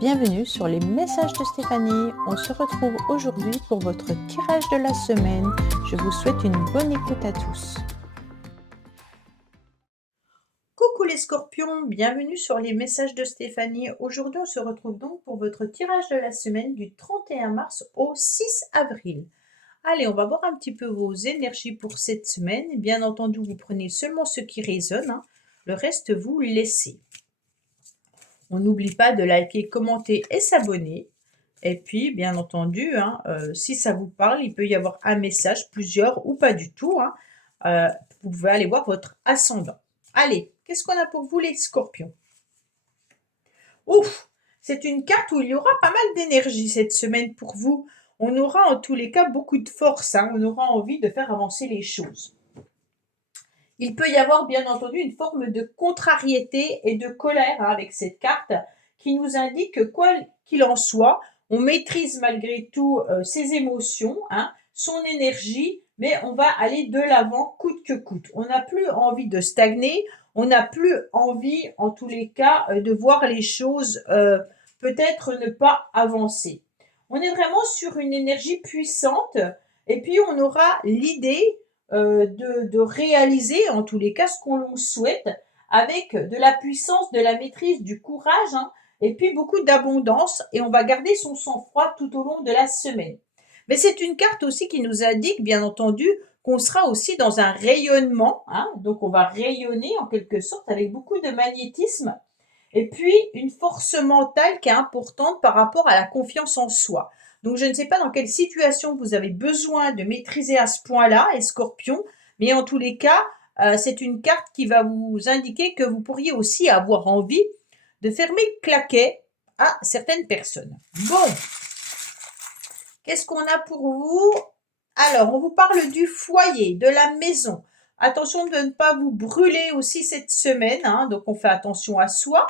Bienvenue sur les messages de Stéphanie. On se retrouve aujourd'hui pour votre tirage de la semaine. Je vous souhaite une bonne écoute à tous. Coucou les scorpions, bienvenue sur les messages de Stéphanie. Aujourd'hui, on se retrouve donc pour votre tirage de la semaine du 31 mars au 6 avril. Allez, on va voir un petit peu vos énergies pour cette semaine. Bien entendu, vous prenez seulement ce qui résonne. Le reste, vous laissez. On n'oublie pas de liker, commenter et s'abonner. Et puis, bien entendu, si ça vous parle, il peut y avoir un message, plusieurs ou pas du tout. Vous pouvez aller voir votre ascendant. Allez, qu'est-ce qu'on a pour vous les scorpions? Ouf, c'est une carte où il y aura pas mal d'énergie cette semaine pour vous. On aura en tous les cas beaucoup de force. On aura envie de faire avancer les choses. Il peut y avoir bien entendu une forme de contrariété et de colère avec cette carte qui nous indique que quoi qu'il en soit, on maîtrise malgré tout ses émotions, son énergie, mais on va aller de l'avant coûte que coûte. On n'a plus envie de stagner, on n'a plus envie en tous les cas de voir les choses peut-être ne pas avancer. On est vraiment sur une énergie puissante et puis on aura l'idée de réaliser en tous les cas ce qu'on souhaite avec de la puissance, de la maîtrise, du courage et puis beaucoup d'abondance et on va garder son sang-froid tout au long de la semaine. Mais c'est une carte aussi qui nous indique bien entendu qu'on sera aussi dans un rayonnement, donc on va rayonner en quelque sorte avec beaucoup de magnétisme et puis une force mentale qui est importante par rapport à la confiance en soi. Donc je ne sais pas dans quelle situation vous avez besoin de maîtriser à ce point-là, les scorpions, mais en tous les cas, c'est une carte qui va vous indiquer que vous pourriez aussi avoir envie de fermer le claquet à certaines personnes. Bon, qu'est-ce qu'on a pour vous? Alors, on vous parle du foyer, de la maison. Attention de ne pas vous brûler aussi cette semaine, donc on fait attention à soi.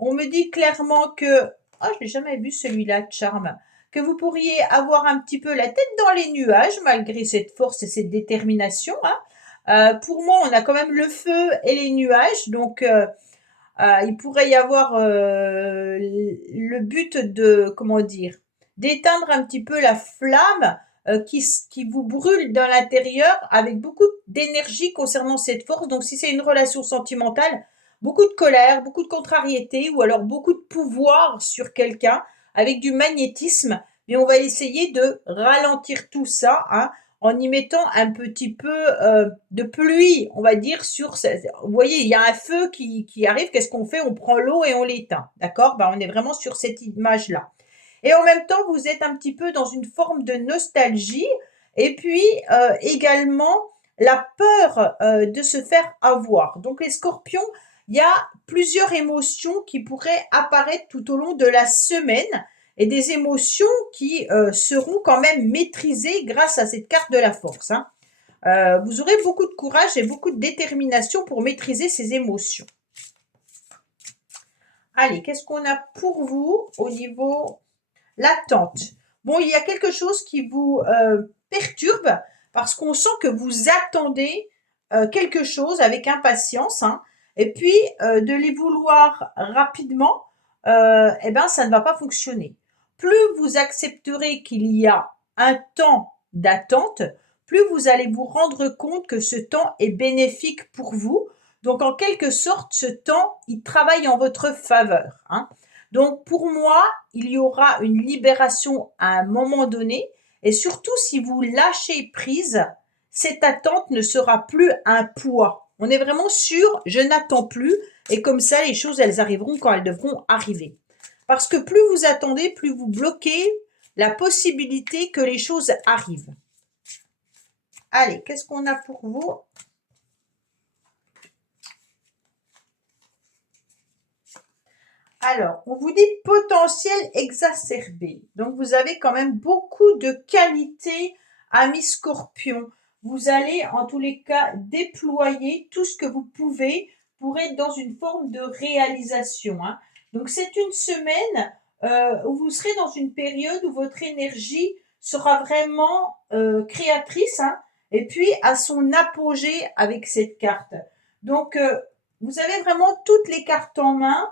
On me dit clairement que, je n'ai jamais vu celui-là, Charme, que vous pourriez avoir un petit peu la tête dans les nuages malgré cette force et cette détermination. Pour moi, on a quand même le feu et les nuages, donc il pourrait y avoir le but de, comment dire, d'éteindre un petit peu la flamme qui vous brûle dans l'intérieur avec beaucoup d'énergie concernant cette force. Donc si c'est une relation sentimentale, beaucoup de colère, beaucoup de contrariété ou alors beaucoup de pouvoir sur quelqu'un avec du magnétisme. Mais on va essayer de ralentir tout ça en y mettant un petit peu de pluie, on va dire, sur... Vous voyez, il y a un feu qui arrive, qu'est-ce qu'on fait? On prend l'eau et on l'éteint, d'accord? On est vraiment sur cette image-là. Et en même temps, vous êtes un petit peu dans une forme de nostalgie et puis également la peur de se faire avoir. Donc les scorpions, il y a plusieurs émotions qui pourraient apparaître tout au long de la semaine et des émotions qui seront quand même maîtrisées grâce à cette carte de la force. Vous aurez beaucoup de courage et beaucoup de détermination pour maîtriser ces émotions. Allez, qu'est-ce qu'on a pour vous au niveau l'attente? Bon, il y a quelque chose qui vous perturbe parce qu'on sent que vous attendez quelque chose avec impatience et puis de les vouloir rapidement, ça ne va pas fonctionner. Plus vous accepterez qu'il y a un temps d'attente, plus vous allez vous rendre compte que ce temps est bénéfique pour vous. Donc, en quelque sorte, ce temps, il travaille en votre faveur. Donc, pour moi, il y aura une libération à un moment donné. Et surtout, si vous lâchez prise, cette attente ne sera plus un poids. On est vraiment sûr, je n'attends plus. Et comme ça, les choses, elles arriveront quand elles devront arriver. Parce que plus vous attendez, plus vous bloquez la possibilité que les choses arrivent. Allez, qu'est-ce qu'on a pour vous? Alors, on vous dit potentiel exacerbé. Donc, vous avez quand même beaucoup de qualités, amis scorpions. Vous allez, en tous les cas, déployer tout ce que vous pouvez pour être dans une forme de réalisation. Donc, c'est une semaine où vous serez dans une période où votre énergie sera vraiment créatrice et puis à son apogée avec cette carte. Donc, vous avez vraiment toutes les cartes en main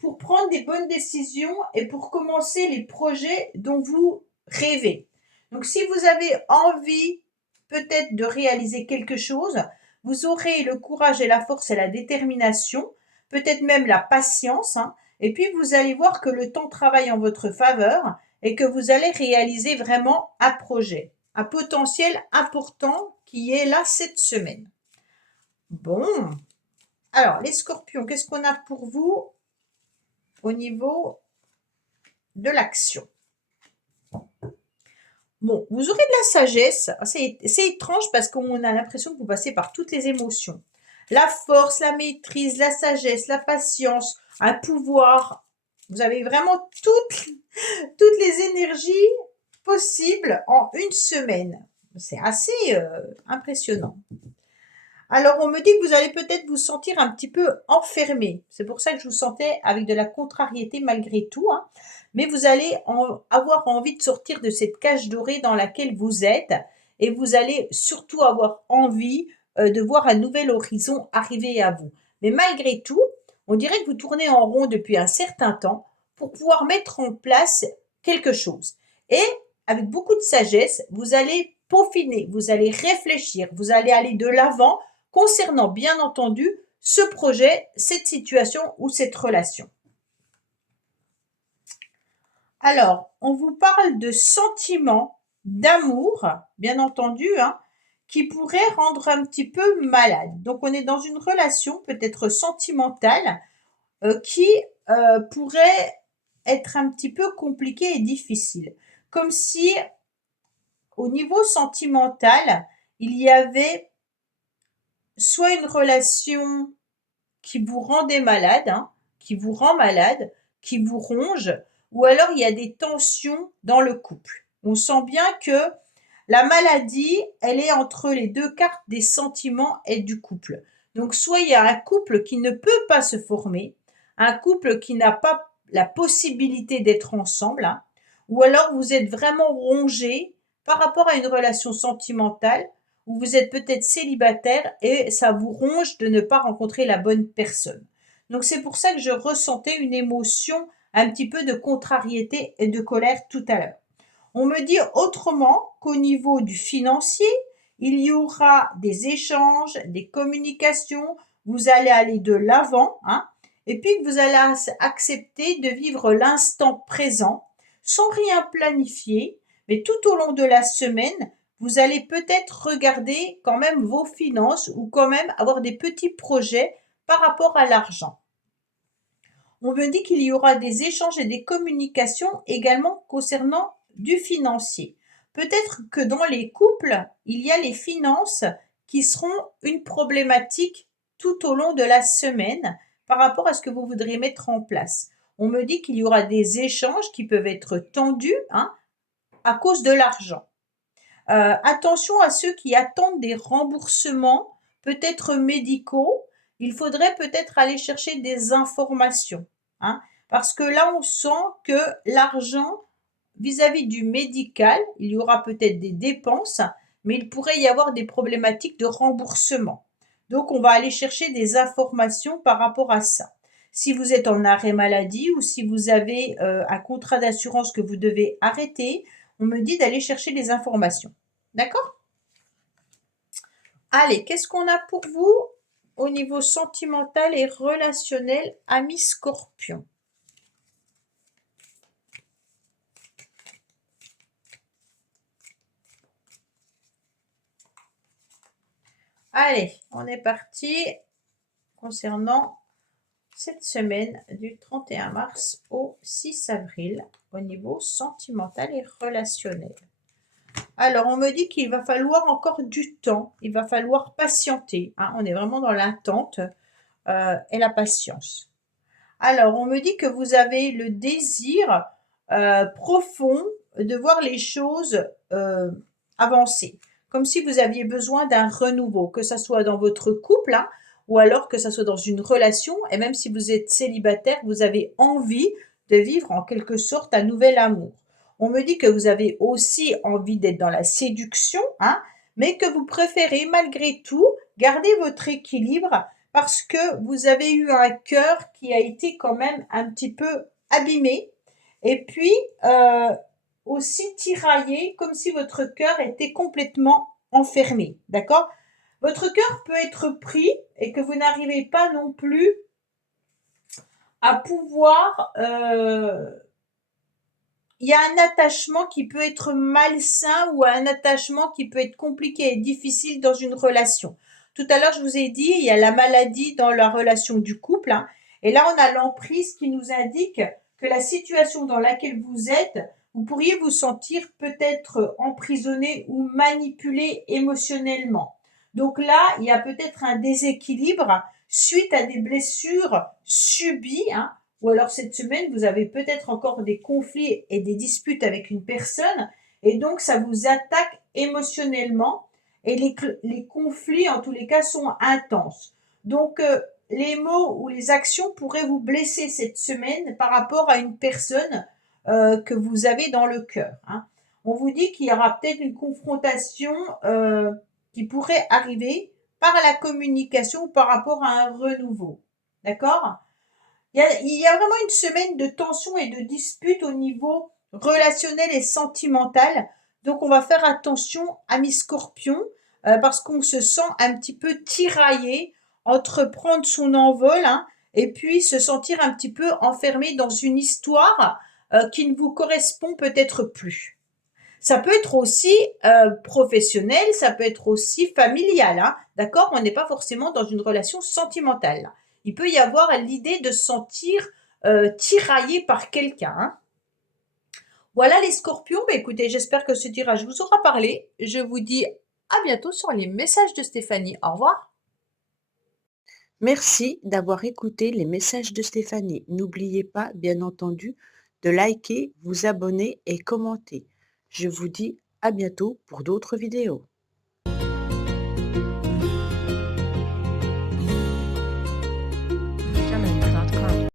pour prendre des bonnes décisions et pour commencer les projets dont vous rêvez. Donc si vous avez envie peut-être de réaliser quelque chose, vous aurez le courage et la force et la détermination, peut-être même la patience, hein, et puis vous allez voir que le temps travaille en votre faveur et que vous allez réaliser vraiment un projet, un potentiel important qui est là cette semaine. Bon, alors les scorpions, qu'est-ce qu'on a pour vous au niveau de l'action? Bon, vous aurez de la sagesse. C'est étrange parce qu'on a l'impression que vous passez par toutes les émotions. La force, la maîtrise, la sagesse, la patience, un pouvoir. Vous avez vraiment toutes les énergies possibles en une semaine. C'est assez impressionnant. Alors, on me dit que vous allez peut-être vous sentir un petit peu enfermé. C'est pour ça que je vous sentais avec de la contrariété malgré tout, hein. Mais vous allez avoir envie de sortir de cette cage dorée dans laquelle vous êtes et vous allez surtout avoir envie de voir un nouvel horizon arriver à vous. Mais malgré tout, on dirait que vous tournez en rond depuis un certain temps pour pouvoir mettre en place quelque chose. Et avec beaucoup de sagesse, vous allez peaufiner, vous allez réfléchir, vous allez aller de l'avant concernant bien entendu ce projet, cette situation ou cette relation. Alors, on vous parle de sentiments d'amour, bien entendu, hein, qui pourraient rendre un petit peu malade. Donc, on est dans une relation peut-être sentimentale qui pourrait être un petit peu compliquée et difficile. Comme si, au niveau sentimental, il y avait soit une relation qui vous rendait malade, hein, qui vous rend malade, qui vous ronge, ou alors il y a des tensions dans le couple. On sent bien que la maladie, elle est entre les deux cartes des sentiments et du couple. Donc soit il y a un couple qui ne peut pas se former, un couple qui n'a pas la possibilité d'être ensemble, hein, ou alors vous êtes vraiment rongé par rapport à une relation sentimentale où vous êtes peut-être célibataire et ça vous ronge de ne pas rencontrer la bonne personne. Donc c'est pour ça que je ressentais une émotion un petit peu de contrariété et de colère tout à l'heure. On me dit autrement qu'au niveau du financier, il y aura des échanges, des communications, vous allez aller de l'avant, hein, et puis que vous allez accepter de vivre l'instant présent sans rien planifier, mais tout au long de la semaine, vous allez peut-être regarder quand même vos finances ou quand même avoir des petits projets par rapport à l'argent. On me dit qu'il y aura des échanges et des communications également concernant du financier. Peut-être que dans les couples, il y a les finances qui seront une problématique tout au long de la semaine par rapport à ce que vous voudriez mettre en place. On me dit qu'il y aura des échanges qui peuvent être tendus, hein, à cause de l'argent. Attention à ceux qui attendent des remboursements, peut-être médicaux. Il faudrait peut-être aller chercher des informations, hein, parce que là, on sent que l'argent, vis-à-vis du médical, il y aura peut-être des dépenses, mais il pourrait y avoir des problématiques de remboursement. Donc, on va aller chercher des informations par rapport à ça. Si vous êtes en arrêt maladie ou si vous avez un contrat d'assurance que vous devez arrêter, on me dit d'aller chercher des informations. D'accord? Allez, qu'est-ce qu'on a pour vous au niveau sentimental et relationnel, ami Scorpion? Allez, on est parti concernant cette semaine du 31 mars au 6 avril au niveau sentimental et relationnel. Alors, on me dit qu'il va falloir encore du temps, il va falloir patienter, hein, on est vraiment dans l'attente et la patience. Alors, on me dit que vous avez le désir profond de voir les choses avancer, comme si vous aviez besoin d'un renouveau, que ça soit dans votre couple, hein, ou alors que ça soit dans une relation, et même si vous êtes célibataire, vous avez envie de vivre en quelque sorte un nouvel amour. On me dit que vous avez aussi envie d'être dans la séduction, hein, mais que vous préférez malgré tout garder votre équilibre parce que vous avez eu un cœur qui a été quand même un petit peu abîmé et puis aussi tiraillé, comme si votre cœur était complètement enfermé, d'accord? Votre cœur peut être pris et que vous n'arrivez pas non plus à pouvoir il y a un attachement qui peut être malsain ou un attachement qui peut être compliqué et difficile dans une relation. Tout à l'heure, je vous ai dit, il y a la maladie dans la relation du couple, hein, et là, on a l'emprise qui nous indique que la situation dans laquelle vous êtes, vous pourriez vous sentir peut-être emprisonné ou manipulé émotionnellement. Donc là, il y a peut-être un déséquilibre suite à des blessures subies, hein, ou alors cette semaine, vous avez peut-être encore des conflits et des disputes avec une personne, et donc ça vous attaque émotionnellement, et les conflits, en tous les cas, sont intenses. Donc, les mots ou les actions pourraient vous blesser cette semaine par rapport à une personne que vous avez dans le cœur, hein. On vous dit qu'il y aura peut-être une confrontation qui pourrait arriver par la communication ou par rapport à un renouveau. D'accord? Il y a vraiment une semaine de tension et de dispute au niveau relationnel et sentimental. Donc, on va faire attention, amis scorpions, parce qu'on se sent un petit peu tiraillé entre prendre son envol, hein, et puis se sentir un petit peu enfermé dans une histoire qui ne vous correspond peut-être plus. Ça peut être aussi professionnel, ça peut être aussi familial, hein, d'accord? On n'est pas forcément dans une relation sentimentale. Il peut y avoir l'idée de se sentir tiraillé par quelqu'un, hein. Voilà les scorpions. Bah, écoutez, j'espère que ce tirage vous aura parlé. Je vous dis à bientôt sur les messages de Stéphanie. Au revoir. Merci d'avoir écouté les messages de Stéphanie. N'oubliez pas, bien entendu, de liker, vous abonner et commenter. Je vous dis à bientôt pour d'autres vidéos.